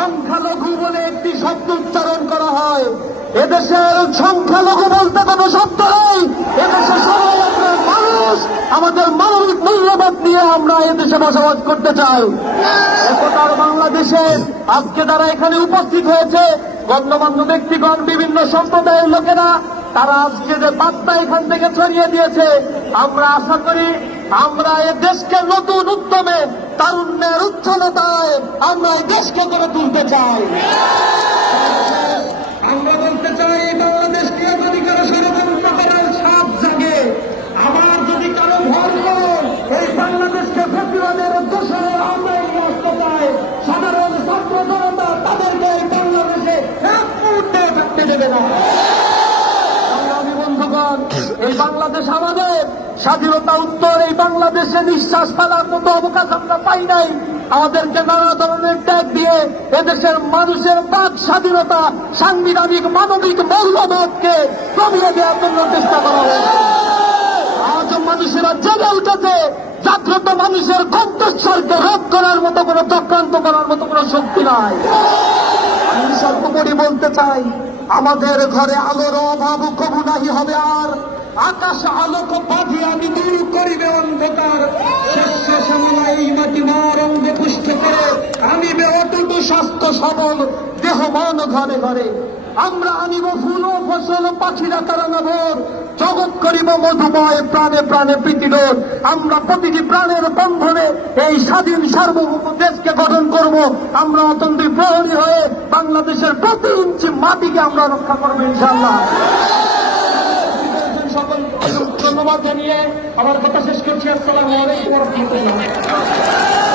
সংখ্যালঘু বলে একটি শব্দ উচ্চারণ করা হয়। এদেশের সংখ্যালঘু বলতে কোনো শব্দ নেই। এদেশে সবাই আমরা মানুষ, আমাদের মানবিক মূল্যবোধ নিয়ে আমরা এদেশে বসবাস করতে চাই। একতার বাংলাদেশে আজকে যারা এখানে উপস্থিত হয়েছে, গণ্যমান্য ব্যক্তিগণ, বিভিন্ন সম্প্রদায়ের লোকেরা, তারা আজকে যে বার্তা এখান থেকে ছড়িয়ে দিয়েছে, আমরা আশা করি আমরা এ দেশকে নতুন উদ্যমে, তারুণ্যের উচ্ছলতায় আমরা এই দেশকে গড়ে তুলতে চাই। আমরা বলতে চাই, এই বাংলাদেশকে যদি কারো ষড়যন্ত্র করার ছাপ জাগে, আবার যদি কারো ভর করে এই বাংলাদেশকে ফেসিবাদের দোষরে আমরা নিয়ে আসতে চাই, সাধারণ ছাত্র জনতা তাদেরকে এই বাংলাদেশে এক মুহূর্তে থাকতে দেবে না। বন্ধুগণ, এই বাংলাদেশ আমাদের, স্বাধীনতা উত্তর এই বাংলাদেশে নিঃশ্বাস ফেলার মতো অবকাশ আমরা পাই নাই। আমাদেরকে নানা ধরনের ত্যাগ দিয়ে এদেশের মানুষের বাক স্বাধীনতা, সাংবিধানিক মানবিক মূল্যবোধকে কমিয়ে দেওয়ার জন্য চেষ্টা করা হয়েছে। আজ মানুষেরা জেগে উঠেছে, জাগ্রত মানুষের কণ্ঠস্বরকে রোধ করার মতো কোনো চক্রান্ত করার মতো কোনো শক্তি নাই। আমি সর্বোপরি বলতে চাই, আমাদের ঘরে আলোর অভাব কবু নাহি হবে আর, আকাশ আলোক বাঁধিয়া আমি দূর করিবে অন্ধকার, শস্য শ্যামলা এই মাটি মার অঙ্গ পুষ্ট করে আনিবে অটুটু স্বাস্থ্য সবল দেহ মন ঘরে ঘরে। আমরা আনিব ফুল ও ফসল, পাখিরা তারা নভর, জগৎ করিব মধুময়, প্রাণে প্রাণে প্রীতিডোর। আমরা প্রতিটি প্রাণের বন্ধনে এই স্বাধীন সার্বভৌম দেশকে গঠন করব। আমরা অতন্ত্রী প্রহরী হয়ে বাংলাদেশের প্রতি ইঞ্চি মাটিকে আমরা রক্ষা করবো ইনশাআল্লাহ। সকল ধন্যবাদ জানিয়ে আমার কথা শেষ করছি। আসসালামু আলাইকুম ওয়া রাহমাতুল্লাহ।